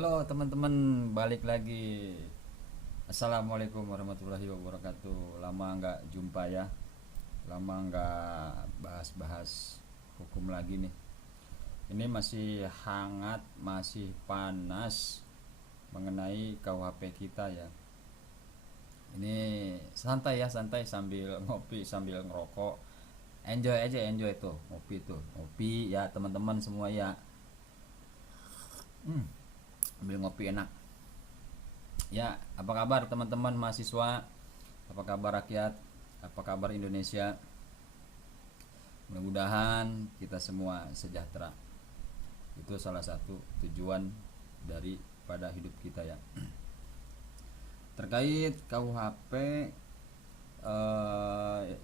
Halo teman-teman, balik lagi. Assalamualaikum warahmatullahi wabarakatuh. Lama nggak jumpa ya, lama nggak bahas-bahas hukum lagi nih. Ini masih hangat, masih panas mengenai KUHP kita ya. Ini santai ya, santai sambil ngopi, sambil ngerokok. Enjoy aja, enjoy tuh, ngopi tuh, ngopi ya teman-teman semua ya. Sambil ngopi enak. Ya, apa kabar teman-teman mahasiswa? Apa kabar rakyat? Apa kabar Indonesia? Mudah-mudahan kita semua sejahtera. Itu salah satu tujuan daripada hidup kita ya. Terkait KUHP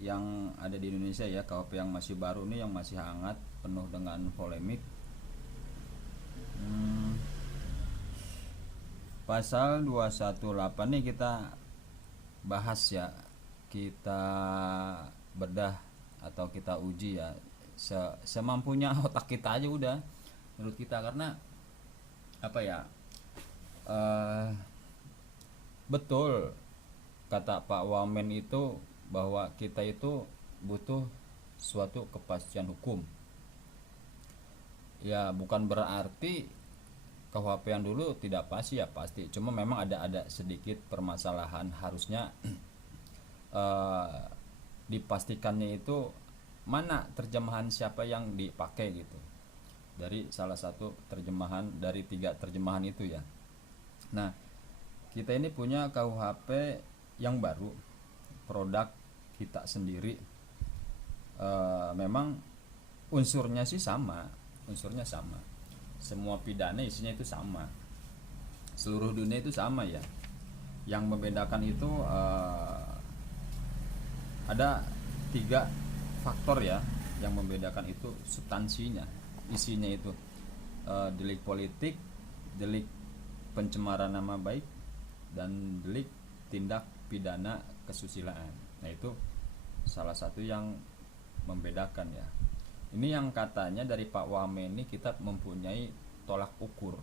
yang ada di Indonesia ya, KUHP yang masih baru nih, yang masih hangat, penuh dengan polemik. Pasal 218 nih kita bahas ya, kita bedah atau kita uji ya semampunya otak kita aja udah menurut kita. Karena apa ya, betul kata Pak Wamen itu bahwa kita itu butuh suatu kepastian hukum ya. Bukan berarti KUHP yang dulu tidak pasti ya, pasti, cuma memang ada sedikit permasalahan. Harusnya dipastikannya itu mana terjemahan siapa yang dipakai gitu, dari salah satu terjemahan dari 3 terjemahan itu ya. Nah, kita ini punya KUHP yang baru, produk kita sendiri. Memang unsurnya sih sama, unsurnya sama, semua pidana isinya itu sama, seluruh dunia itu sama ya. Yang membedakan itu ada 3 faktor ya yang membedakan itu, substansinya, isinya itu delik politik, delik pencemaran nama baik, dan delik tindak pidana kesusilaan. Nah, itu salah satu yang membedakan ya. Ini yang katanya dari Pak Wamen ini kita mempunyai tolak ukur.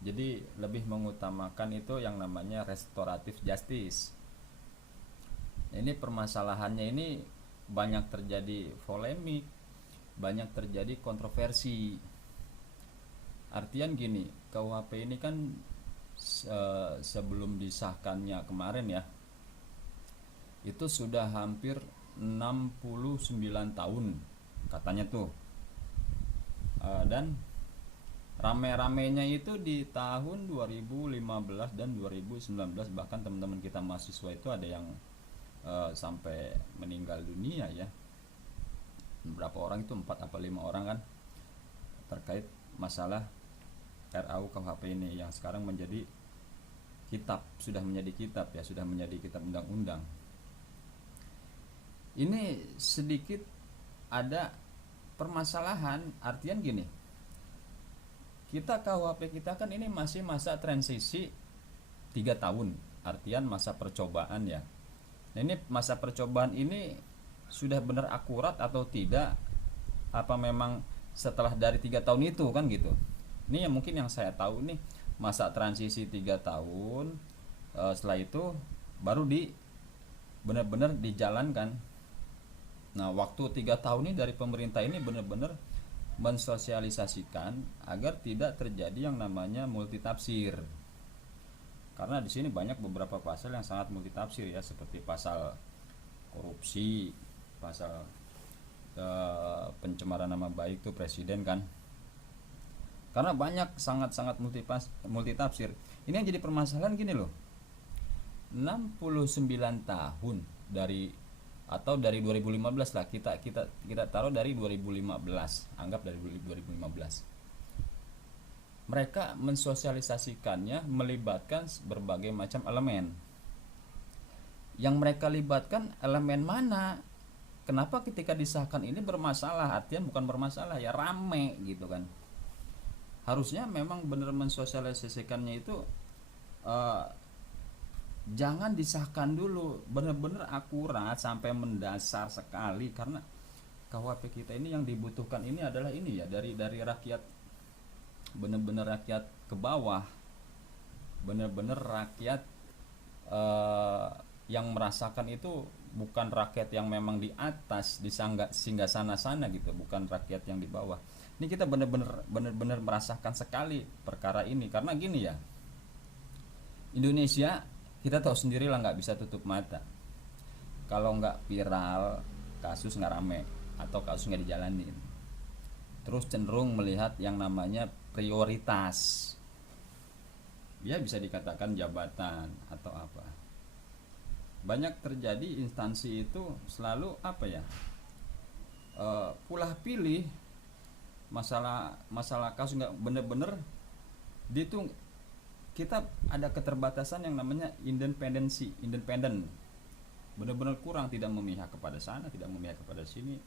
Jadi lebih mengutamakan itu yang namanya restoratif justice. Ini permasalahannya ini banyak terjadi polemik, banyak terjadi kontroversi. Artian gini, KUHP ini kan sebelum disahkannya kemarin ya, itu sudah hampir 69 tahun katanya tuh. Dan rame-ramenya itu di tahun 2015 dan 2019, bahkan teman-teman kita mahasiswa itu ada yang sampai meninggal dunia ya. Berapa orang itu, 4 apa 5 orang kan, terkait masalah RAU KUHP ini yang sekarang menjadi kitab, sudah menjadi kitab ya, sudah menjadi kitab undang-undang. Ini sedikit ada permasalahan. Artian gini, kita KUHP kita kan ini masih masa transisi 3 tahun, artian masa percobaan ya. Nah, ini masa percobaan ini sudah benar akurat atau tidak, apa memang setelah dari 3 tahun itu kan gitu. Ini yang mungkin yang saya tahu nih, masa transisi 3 tahun, setelah itu baru benar-benar dijalankan. Nah, waktu 3 tahun ini dari pemerintah ini benar-benar mensosialisasikan agar tidak terjadi yang namanya multitafsir. Karena di sini banyak beberapa pasal yang sangat multitafsir ya, seperti pasal korupsi, pasal pencemaran nama baik tuh presiden kan. Karena banyak, sangat-sangat multitafsir. Ini yang jadi permasalahan gini loh. 69 tahun dari 2015 lah, kita taruh dari 2015, anggap dari 2015. Mereka mensosialisasikannya melibatkan berbagai macam elemen. Yang mereka libatkan elemen mana? Kenapa ketika disahkan ini bermasalah? Artinya bukan bermasalah ya, rame gitu kan. Harusnya memang benar mensosialisasikannya itu jangan disahkan dulu, benar-benar akurat sampai mendasar sekali. Karena KUHP kita ini yang dibutuhkan ini adalah ini ya, dari rakyat bener-bener rakyat ke bawah, bener-bener rakyat yang merasakan itu bukan rakyat yang memang di atas di singgah sana gitu, bukan rakyat yang di bawah. Ini kita bener-bener merasakan sekali perkara ini, karena gini ya, Indonesia kita tahu sendiri lah, nggak bisa tutup mata. Kalau nggak viral, kasus nggak rame atau kasus nggak dijalanin, terus cenderung melihat yang namanya prioritas, ya bisa dikatakan jabatan atau apa. Banyak terjadi instansi itu selalu apa ya, pulah pilih masalah kasus, nggak bener-bener dia tuh, kita ada keterbatasan yang namanya independen, benar-benar kurang, tidak memihak kepada sana, tidak memihak kepada sini.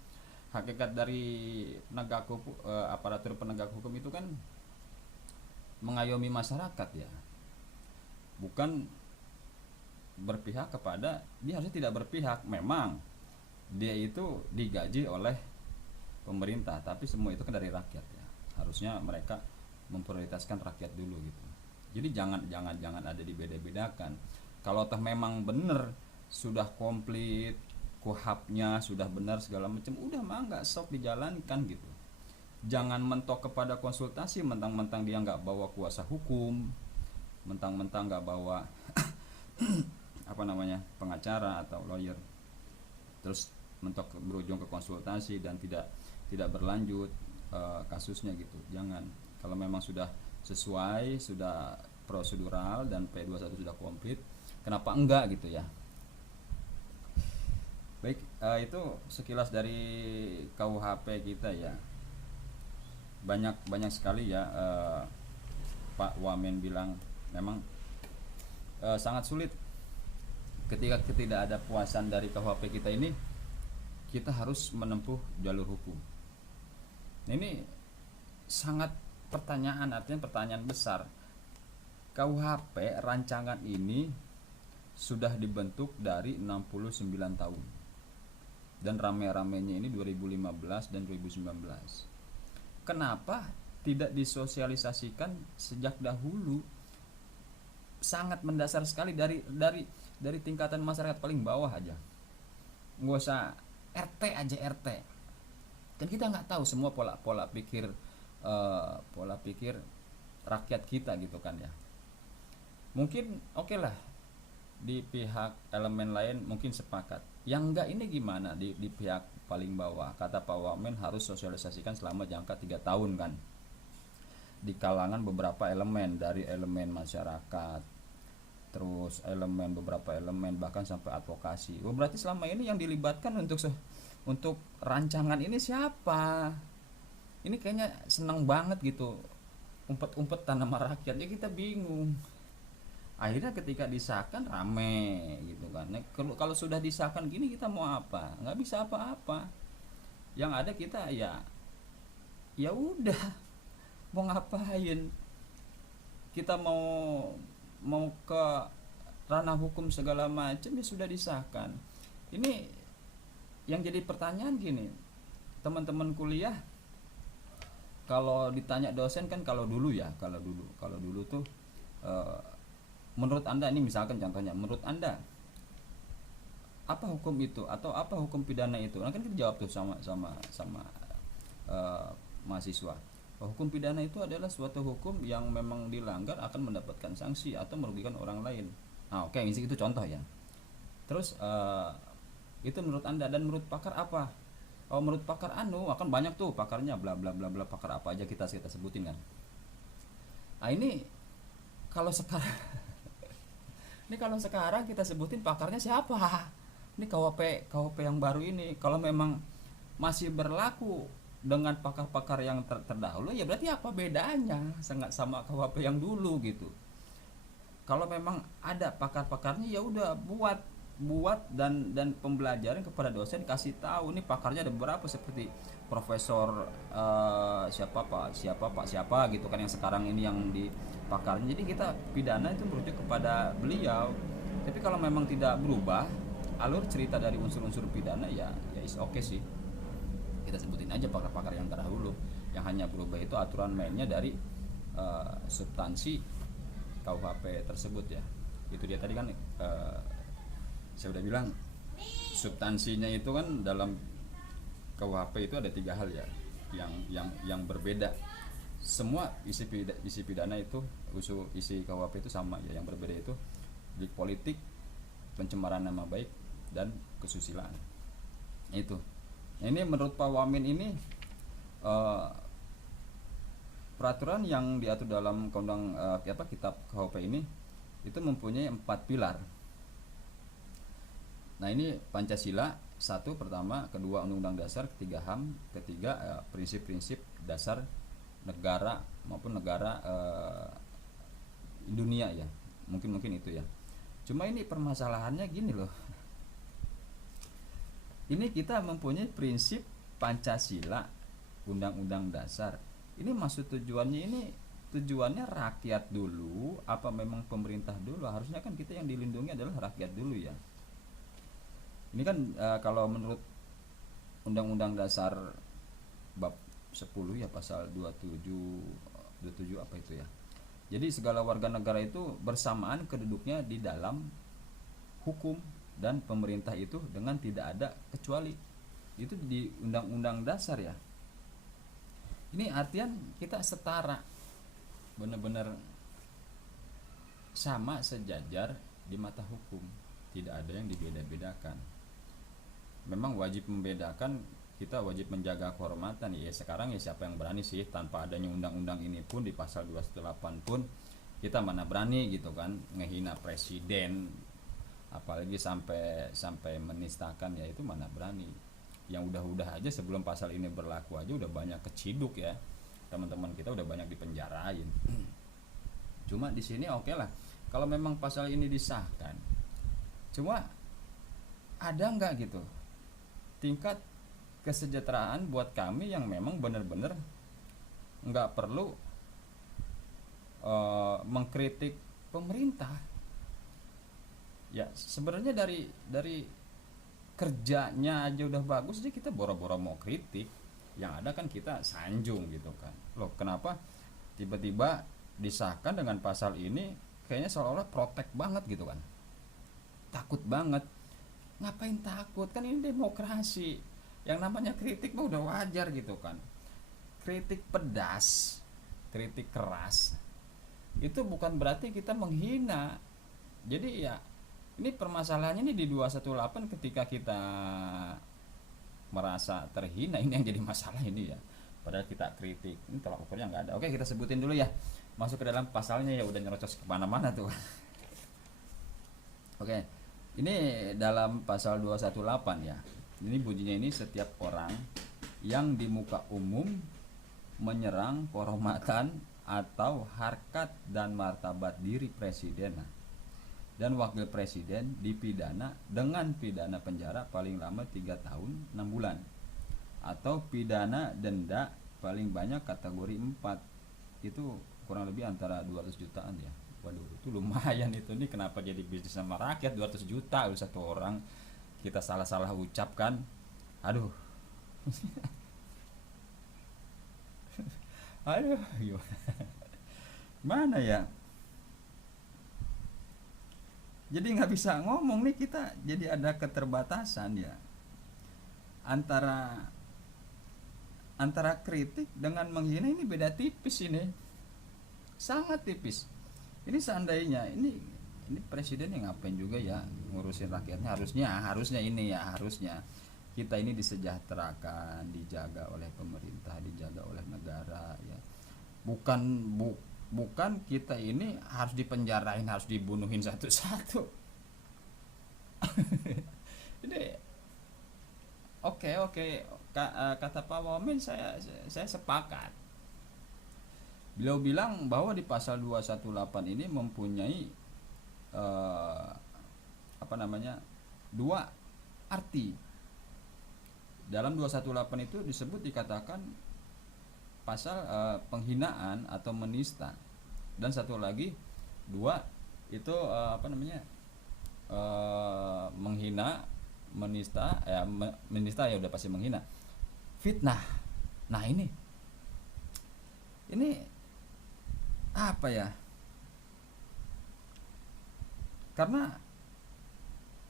Hakikat dari penegak hukum, aparatur penegak hukum itu kan mengayomi masyarakat ya, bukan berpihak kepada, dia harusnya tidak berpihak. Memang dia itu digaji oleh pemerintah, tapi semua itu kan dari rakyat ya, harusnya mereka memprioritaskan rakyat dulu gitu. Jadi jangan ada dibeda-bedakan. Kalau toh memang benar sudah komplit kuhapnya, sudah benar segala macam, udah mah nggak sok dijalankan gitu. Jangan mentok kepada konsultasi, mentang-mentang dia nggak bawa kuasa hukum, mentang-mentang nggak bawa apa namanya, pengacara atau lawyer, terus mentok berujung ke konsultasi dan tidak berlanjut kasusnya gitu. Jangan. Kalau memang sudah sesuai, sudah prosedural dan P21 sudah komplit, kenapa enggak gitu ya. Baik, itu sekilas dari KUHP kita ya. Banyak sekali ya, Pak Wamen bilang memang sangat sulit ketika tidak ada puasan dari KUHP kita ini, kita harus menempuh jalur hukum. Nah, ini sangat artinya pertanyaan besar. KUHP rancangan ini sudah dibentuk dari 69 tahun dan rame-ramenya ini 2015 dan 2019. Kenapa tidak disosialisasikan sejak dahulu? Sangat mendasar sekali, dari tingkatan masyarakat paling bawah aja, nggak usah RT aja, RT kan kita nggak tahu semua pola pikir rakyat kita gitu kan ya. Mungkin oke lah, di pihak elemen lain mungkin sepakat, yang enggak ini gimana di pihak paling bawah. Kata Pak Wamen harus sosialisasikan selama jangka 3 tahun kan, di kalangan beberapa elemen, dari elemen masyarakat, terus beberapa elemen bahkan sampai advokasi. Berarti selama ini yang dilibatkan untuk rancangan ini siapa? Ini kayaknya senang banget gitu, umpet-umpetan nama rakyat, ya kita bingung. Akhirnya ketika disahkan rame gitu kan. Nah, kalau sudah disahkan gini kita mau apa? Nggak bisa apa-apa. Yang ada kita ya udah, mau ngapain? Kita mau ke ranah hukum segala macam, ya sudah disahkan. Ini yang jadi pertanyaan gini, teman-teman kuliah, kalau ditanya dosen kan, kalau dulu tuh menurut Anda, ini misalkan contohnya, menurut Anda apa hukum itu atau apa hukum pidana itu? Nah, kan kita jawab tuh sama mahasiswa. Hukum pidana itu adalah suatu hukum yang memang dilanggar akan mendapatkan sanksi atau merugikan orang lain. Nah, oke, itu contoh ya. Terus itu menurut Anda, dan menurut pakar apa? Oh, menurut pakar akan banyak tuh pakarnya, bla bla bla bla, pakar apa aja kita sebutin kan. Nah, ini kalau sekarang kita sebutin pakarnya siapa? Ini KUHP yang baru ini kalau memang masih berlaku dengan pakar-pakar yang terdahulu, ya berarti apa bedanya sangat sama KUHP yang dulu gitu. Kalau memang ada pakar-pakarnya, ya udah buat dan pembelajaran kepada dosen, kasih tahu nih pakarnya ada beberapa, seperti profesor siapa gitu kan, yang sekarang ini yang di pakarnya. Jadi kita pidana itu merujuk kepada beliau. Tapi kalau memang tidak berubah alur cerita dari unsur-unsur pidana, ya is oke sih, kita sebutin aja pakar-pakar yang terdahulu. Yang hanya berubah itu aturan mainnya dari substansi KUHP tersebut ya. Itu dia tadi kan saya udah bilang substansinya itu kan dalam KUHP itu ada 3 hal ya yang berbeda. Semua isi pidana itu isi KUHP itu sama ya, yang berbeda itu delik politik, pencemaran nama baik, dan kesusilaan. Itu. Nah, ini menurut Pak Wamin ini peraturan yang diatur dalam kitab KUHP ini itu mempunyai 4 pilar. Nah, ini Pancasila, 1 pertama, kedua Undang-Undang Dasar, ketiga HAM, ketiga prinsip-prinsip dasar negara maupun negara dunia ya. Mungkin itu ya. Cuma ini permasalahannya gini loh. Ini kita mempunyai prinsip Pancasila, Undang-Undang Dasar. Ini maksud tujuannya rakyat dulu apa memang pemerintah dulu? Harusnya kan kita yang dilindungi adalah rakyat dulu ya. Ini kan kalau menurut Undang-Undang Dasar bab 10 ya, pasal 27 apa itu ya. Jadi segala warga negara itu bersamaan keduduknya di dalam hukum dan pemerintah itu dengan tidak ada kecuali. Itu di Undang-Undang Dasar ya. Ini artian kita setara, benar-benar sama, sejajar di mata hukum, tidak ada yang dibeda-bedakan. Memang wajib membedakan, kita wajib menjaga kehormatan ya. Sekarang ya siapa yang berani sih, tanpa adanya undang-undang ini pun di pasal 218 pun kita mana berani gitu kan ngehina presiden, apalagi sampai menistakan ya, itu mana berani. Yang udah aja sebelum pasal ini berlaku aja udah banyak keciduk ya, teman-teman kita udah banyak dipenjarain. Cuma di sini oke lah kalau memang pasal ini disahkan, cuma ada nggak gitu tingkat kesejahteraan buat kami yang memang benar-benar nggak perlu mengkritik pemerintah ya. Sebenarnya dari kerjanya aja udah bagus, jadi kita boro-boro mau kritik. Yang ada kan kita sanjung gitu kan, loh kenapa tiba-tiba disahkan dengan pasal ini, kayaknya seolah-olah protek banget gitu kan, takut banget. Ngapain takut, kan ini demokrasi. Yang namanya kritik mah udah wajar gitu kan. Kritik pedas, kritik keras itu bukan berarti kita menghina. Jadi ya ini permasalahannya ini di 218, ketika kita merasa terhina, ini yang jadi masalah ini ya. Padahal kita kritik, ini tolak ukurnya nggak ada. Oke, kita sebutin dulu ya, masuk ke dalam pasalnya ya, udah nyerocos kemana-mana tuh. Oke, ini dalam pasal 218 ya. Ini bunyinya ini, setiap orang yang di muka umum menyerang kehormatan atau harkat dan martabat diri presiden dan wakil presiden dipidana dengan pidana penjara paling lama 3 tahun 6 bulan atau pidana denda paling banyak kategori 4, itu kurang lebih antara 200 jutaan ya. Waduh, itu lumayan itu nih. Kenapa jadi bisnis sama rakyat 200 juta satu orang, kita salah-salah ucapkan, aduh. Aduh, mana ya, jadi nggak bisa ngomong nih kita, jadi ada keterbatasan ya antara kritik dengan menghina. Ini beda tipis, ini sangat tipis. Ini seandainya ini presiden yang ngapain juga ya ngurusin rakyatnya. Harusnya ini ya, harusnya kita ini disejahterakan, dijaga oleh pemerintah, dijaga oleh negara ya. Bukan kita ini harus dipenjarain, harus dibunuhin satu-satu. Ini oke, kata Pak Wamin saya sepakat. Beliau bilang bahwa di pasal 218 ini mempunyai dua arti. Dalam 218 itu dikatakan pasal penghinaan atau menista, dan satu lagi dua itu menghina, menista ya udah pasti menghina, fitnah. Nah ini apa ya, karena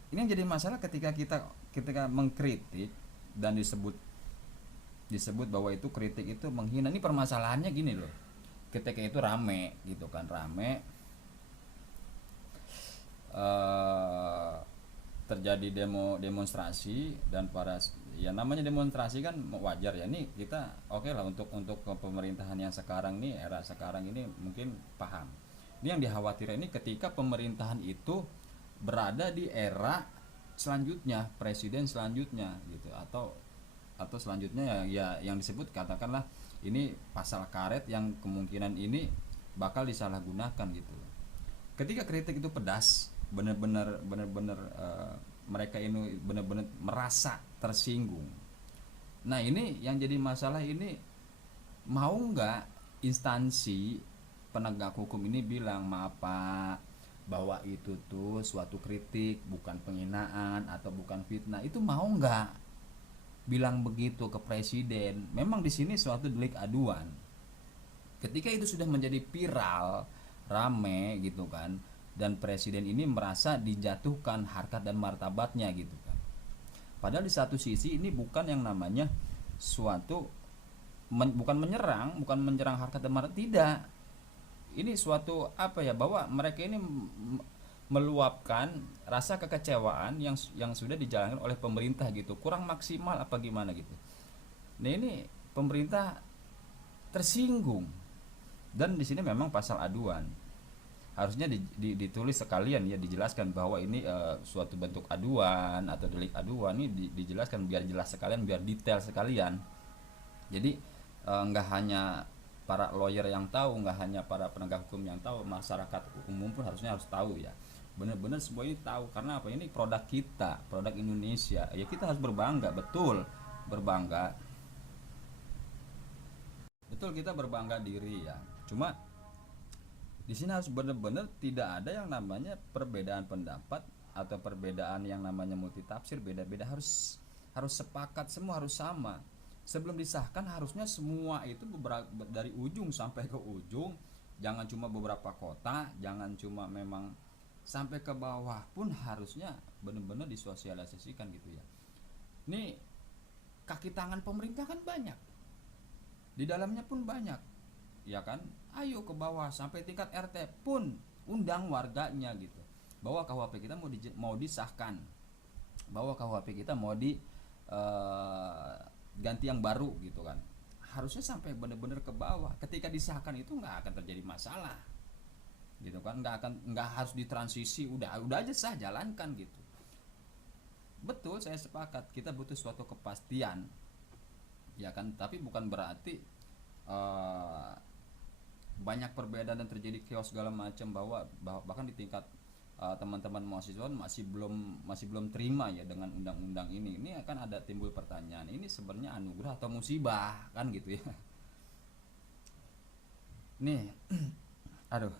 ini yang jadi masalah ketika mengkritik dan disebut bahwa itu kritik itu menghina. Ini permasalahannya gini loh, ketika itu rame gitu kan, eh, terjadi demonstrasi dan ya namanya demonstrasi kan wajar ya. Nih kita oke lah untuk pemerintahan yang sekarang nih, era sekarang ini mungkin paham. Ini yang dikhawatirkan ini ketika pemerintahan itu berada di era selanjutnya, presiden selanjutnya gitu, atau selanjutnya ya yang disebut katakanlah ini pasal karet yang kemungkinan ini bakal disalahgunakan gitu. Ketika kritik itu pedas, benar-benar mereka ini benar-benar merasa tersinggung. Nah ini yang jadi masalah, ini mau nggak instansi penegak hukum ini bilang, maaf Pak, bahwa itu tuh suatu kritik, bukan penghinaan atau bukan fitnah. Itu mau nggak bilang begitu ke presiden? Memang di sini suatu delik aduan. Ketika itu sudah menjadi viral, rame gitu kan, dan presiden ini merasa dijatuhkan harkat dan martabatnya gitu kan. Padahal di satu sisi ini bukan yang namanya suatu bukan menyerang harkat dan martabat, tidak. Ini suatu apa ya, bahwa mereka ini meluapkan rasa kekecewaan yang sudah dijalankan oleh pemerintah gitu, kurang maksimal apa gimana gitu. Nah ini pemerintah tersinggung, dan di sini memang pasal aduan harusnya ditulis sekalian ya, dijelaskan bahwa ini suatu bentuk aduan atau delik aduan, ini dijelaskan biar jelas sekalian, biar detail sekalian. Jadi nggak hanya para lawyer yang tahu, nggak hanya para penegak hukum yang tahu, masyarakat umum pun harusnya harus tahu ya, benar-benar semua ini tahu. Karena apa, ini produk kita, produk Indonesia ya, kita harus berbangga, betul kita berbangga diri ya. Cuma di sini harus benar-benar tidak ada yang namanya perbedaan pendapat atau perbedaan yang namanya multitafsir, beda-beda, harus sepakat, semua harus sama. Sebelum disahkan harusnya semua itu dari ujung sampai ke ujung, jangan cuma beberapa kota, jangan cuma memang sampai ke bawah pun harusnya benar-benar disosialisasikan gitu ya. Ini kaki tangan pemerintah kan banyak, di dalamnya pun banyak ya kan. Ayo ke bawah sampai tingkat RT pun undang warganya gitu, bahwa KUHP kita mau disahkan, bahwa KUHP kita mau ganti yang baru gitu kan. Harusnya sampai benar-benar ke bawah. Ketika disahkan itu nggak akan terjadi masalah gitu kan, nggak harus ditransisi, udah aja sah, jalankan gitu. Betul, saya sepakat, kita butuh suatu kepastian ya kan, tapi bukan berarti banyak perbedaan dan terjadi chaos segala macam, bahwa bahkan di tingkat teman-teman mahasiswa masih belum terima ya dengan undang-undang ini. Ini akan ada timbul pertanyaan, ini sebenarnya anugerah atau musibah kan gitu ya. Nih aduh,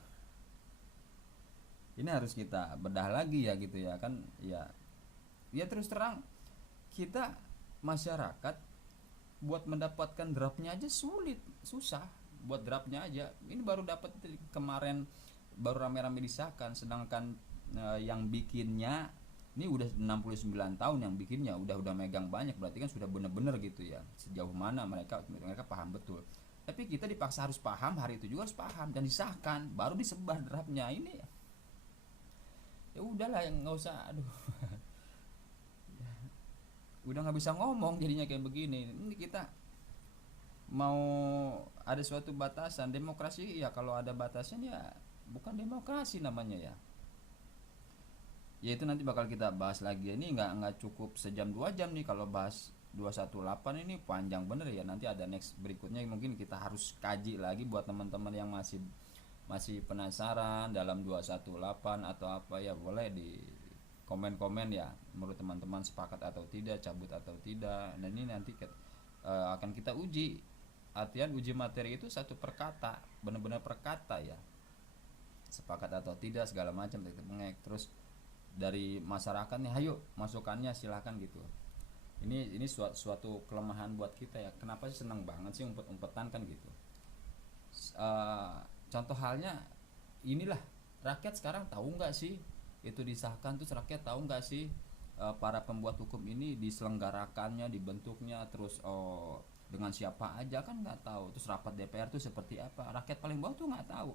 ini harus kita bedah lagi ya gitu ya kan ya. Ya terus terang, kita masyarakat buat mendapatkan draftnya aja susah. Buat draftnya aja ini baru dapat kemarin, baru rame-rame disahkan, sedangkan yang bikinnya ini udah 69 tahun yang bikinnya, udah megang banyak, berarti kan sudah bener-bener gitu ya, sejauh mana mereka paham betul. Tapi kita dipaksa harus paham, hari itu juga harus paham dan disahkan, baru disebar draftnya. Ini ya udahlah, yang nggak usah, aduh udah nggak bisa ngomong jadinya kayak begini. Ini kita mau ada suatu batasan. Demokrasi ya kalau ada batasan ya bukan demokrasi namanya ya. Ya itu nanti bakal kita bahas lagi. Ini nggak cukup sejam 2 jam nih kalau bahas 218, ini panjang bener ya. Nanti ada next berikutnya, mungkin kita harus kaji lagi buat teman-teman yang masih penasaran dalam 218 atau apa ya, boleh di komen-komen ya, menurut teman-teman sepakat atau tidak, cabut atau tidak. Nah ini nanti akan kita uji. Artian uji materi itu satu perkata, benar-benar perkata ya, sepakat atau tidak segala macam, terus dari masyarakat nih, ayo masukannya silahkan gitu. Ini suatu kelemahan buat kita ya. Kenapa sih senang banget sih umpet-umpetan kan gitu. Contoh halnya inilah, rakyat sekarang tahu nggak sih itu disahkan, terus rakyat tahu nggak sih para pembuat hukum ini diselenggarakannya, dibentuknya, terus dengan siapa aja kan nggak tahu, terus rapat DPR tuh seperti apa, rakyat paling bawah tuh nggak tahu.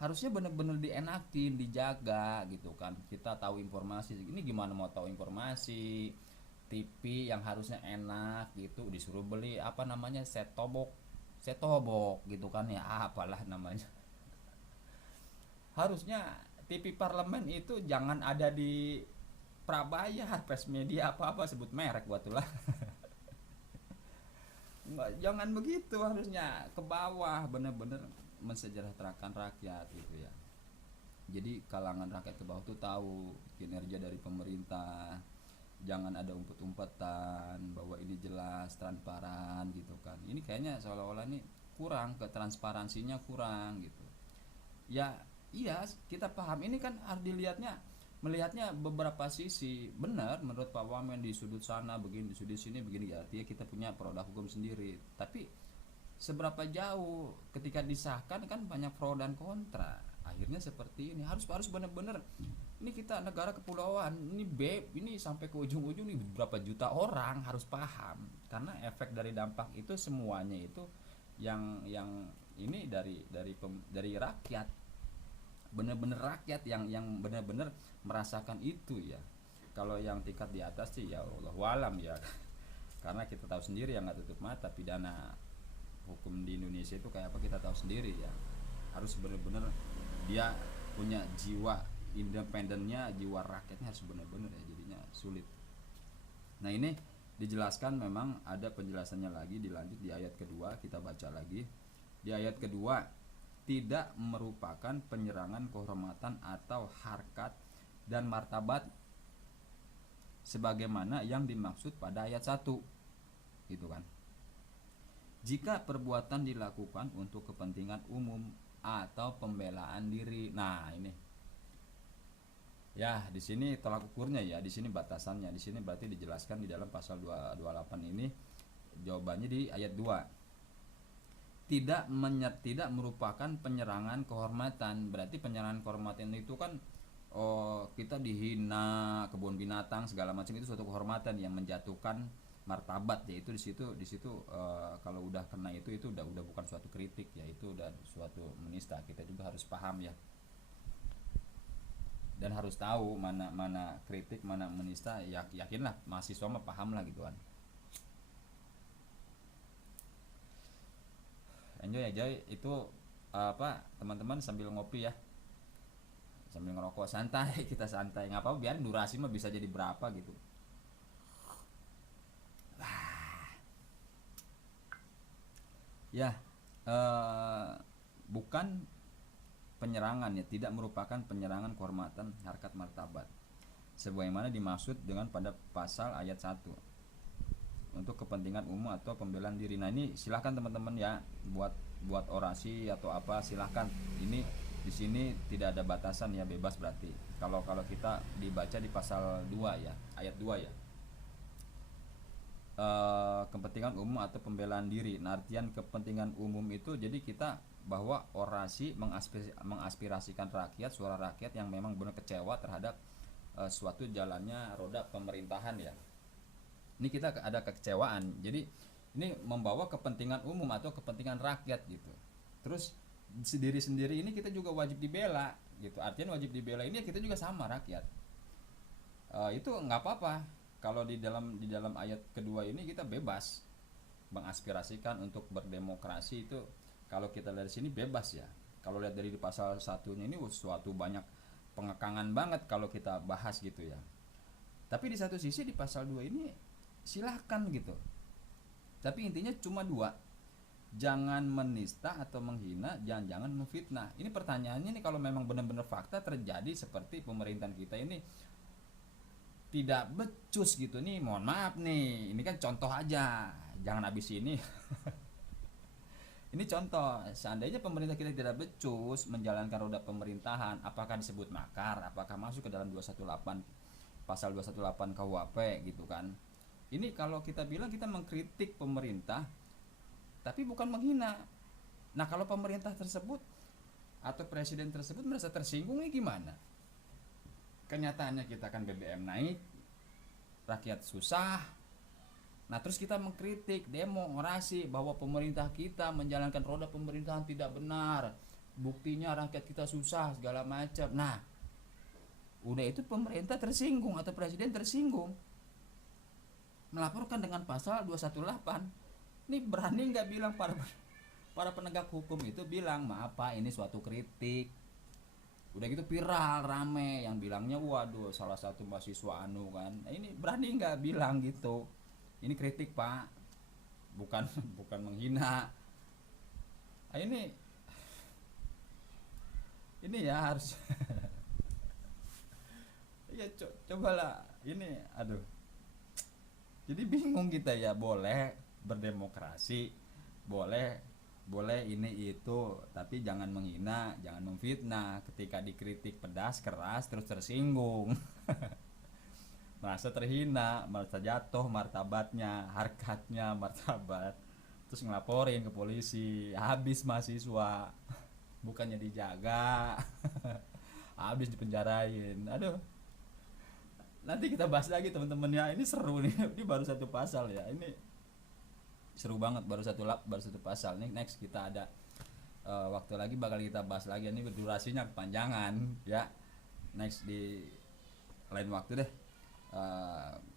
Harusnya bener-bener dienakin, dijaga gitu kan. Kita tahu informasi, ini gimana mau tahu informasi? TV yang harusnya enak gitu disuruh beli apa namanya, setobok gitu kan ya, apalah namanya. Harusnya TV parlemen itu jangan ada di prabayar, Press Media apa-apa sebut merek buat tulah. Nggak, jangan begitu, harusnya ke bawah, bener-bener mensejahterakan rakyat gitu ya. Jadi kalangan rakyat ke bawah tuh tahu kinerja dari pemerintah, jangan ada umpet-umpetan, bahwa ini jelas transparan gitu kan. Ini kayaknya seolah-olah nih kurang, ketransparansinya kurang gitu ya. Iya, kita paham, ini kan harus melihatnya beberapa sisi. Benar menurut Pak Wamen di sudut sana begini, di sudut sini begini, ya artinya kita punya produk hukum sendiri. Tapi seberapa jauh ketika disahkan kan banyak pro dan kontra, akhirnya seperti ini. Harus benar-benar, ini kita negara kepulauan, ini sampai ke ujung-ujung nih berapa juta orang harus paham, karena efek dari dampak itu semuanya itu yang ini dari rakyat, bener-bener rakyat yang bener-bener merasakan itu ya. Kalau yang tingkat di atas sih ya Allah walam ya, karena kita tahu sendiri yang nggak tutup mata, pidana hukum di Indonesia itu kayak apa kita tahu sendiri ya. Harus bener-bener dia punya jiwa independennya, jiwa rakyatnya harus bener-bener ya, jadinya sulit. Nah ini dijelaskan, memang ada penjelasannya lagi, dilanjut di ayat kedua, kita baca lagi di ayat kedua. Tidak merupakan penyerangan kehormatan atau harkat dan martabat sebagaimana yang dimaksud pada ayat 1 gitu kan. Jika perbuatan dilakukan untuk kepentingan umum atau pembelaan diri. Nah, ini. Ya, di sini tolak ukurnya ya, di sini batasannya. Di sini berarti dijelaskan di dalam pasal 228 ini, jawabannya di ayat 2. Tidak merupakan penyerangan kehormatan. Berarti penyerangan kehormatan itu kan kita dihina, kebun binatang segala macam, itu suatu kehormatan yang menjatuhkan martabat, yaitu di situ kalau udah kena itu udah bukan suatu kritik ya, itu udah suatu menista. Kita juga harus paham ya, dan harus tahu mana kritik, mana menista. Yakinlah mahasiswa mah paham lah gitu kan. Enjoy aja itu apa teman-teman, sambil ngopi ya, sambil ngerokok, santai. Kita santai, nggak apa-apa, biar durasi mah bisa jadi berapa gitu. Ya, bukan penyerangan ya, tidak merupakan penyerangan kehormatan, harkat, martabat sebagaimana dimaksud dengan pada pasal ayat 1 untuk kepentingan umum atau pembelaan diri. Nah ini silahkan teman-teman ya, buat orasi atau apa silahkan. Ini di sini tidak ada batasan ya, bebas berarti. Kalau kita dibaca di pasal 2 ya, ayat 2 ya, kepentingan umum atau pembelaan diri. Nah, artian kepentingan umum itu jadi kita bahwa orasi mengaspirasikan rakyat, suara rakyat yang memang benar kecewa terhadap suatu jalannya roda pemerintahan ya. Ini kita ada kekecewaan, jadi ini membawa kepentingan umum atau kepentingan rakyat gitu. Terus sendiri sendiri ini kita juga wajib dibela gitu. Artinya wajib dibela ini kita juga sama rakyat. Itu nggak apa-apa. Kalau di dalam ayat kedua ini kita bebas mengaspirasikan untuk berdemokrasi, itu kalau kita dari sini bebas ya. Kalau lihat dari pasal satunya ini suatu banyak pengekangan banget kalau kita bahas gitu ya. Tapi di satu sisi di pasal 2 ini silahkan gitu. Tapi intinya cuma 2. Jangan menista atau menghina, jangan memfitnah. Ini pertanyaannya nih, kalau memang benar-benar fakta terjadi seperti pemerintahan kita ini tidak becus gitu nih, mohon maaf nih, ini kan contoh aja, jangan habis ini. Ini contoh, seandainya pemerintah kita tidak becus menjalankan roda pemerintahan, apakah disebut makar, apakah masuk ke dalam 218 pasal 218 KUHP gitu kan. Ini kalau kita bilang kita mengkritik pemerintah tapi bukan menghina. Nah kalau pemerintah tersebut atau presiden tersebut merasa tersinggung, ini gimana? Kenyataannya kita kan BBM naik, rakyat susah. Nah terus kita mengkritik, demo, orasi bahwa pemerintah kita menjalankan roda pemerintahan tidak benar, buktinya rakyat kita susah segala macam. Nah udah itu pemerintah tersinggung atau presiden tersinggung, melaporkan dengan pasal 218. Ini berani nggak bilang para penegak hukum itu bilang maaf Pak ini suatu kritik. Udah gitu viral rame yang bilangnya waduh salah satu mahasiswa anu kan. Nah, ini berani nggak bilang gitu, ini kritik Pak, bukan bukan menghina. Nah, ini ya harus ya cobalah ini aduh. Jadi bingung kita ya, boleh berdemokrasi, boleh boleh ini itu, tapi jangan menghina, jangan memfitnah. Ketika dikritik pedas keras terus tersinggung, merasa terhina, merasa jatuh martabatnya, harkatnya, martabat, terus ngelaporin ke polisi, habis mahasiswa, bukannya dijaga, habis dipenjarain. Aduh, nanti kita bahas lagi teman-teman ya, ini seru nih. Ini baru satu pasal ya, ini seru banget, baru satu pasal nih. Next kita ada waktu lagi bakal kita bahas lagi, ini berdurasinya kepanjangan ya. Next di lain waktu deh.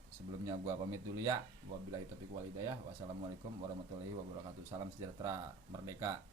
Sebelumnya gua pamit dulu ya. Wabillahi taufiq wal hidayah. Wassalamualaikum warahmatullahi wabarakatuh. Salam sejahtera, merdeka.